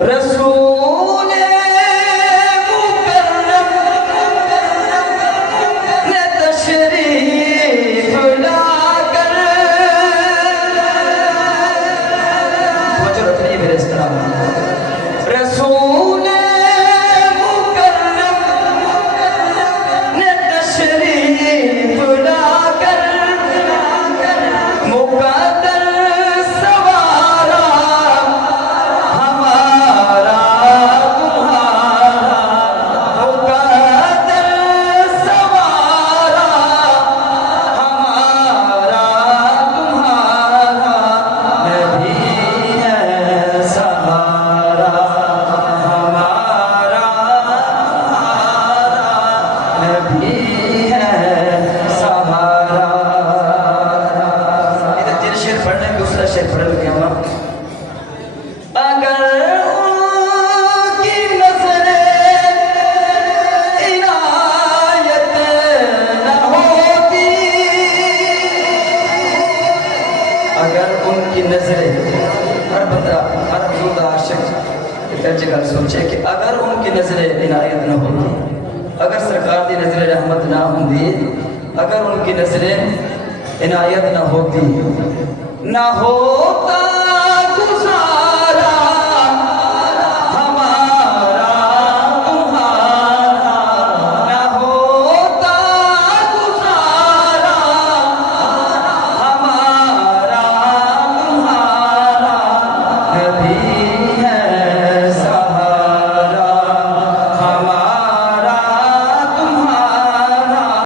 رسول مکرم نے تشریف لا کر توجہ رکھنی ہے میرے اس طرح رسول مکرم نے تشریف لا کر مقدر سوارا ہمارا تمہارا مقدر سوارا ہمارا تمہارا نبی ہے سہارا ہمارا نبی ہے سہارا ادھر تین شعر پڑھنے میں دوسرا شعر پڑھ لگے ہم اگر ان کی نظر عنایت نہ ہوتی اگر ان کی نظر ہر بندہ ہر افزودہ عاشق ایک جگہ سوچے کہ اگر ان کی نظر عنایت نہ ہوتی اگر سرکار دی نظر رحمت نہ ہوندی اگر ان کی نظر عنایت نہ ہوتی نہ ہوتا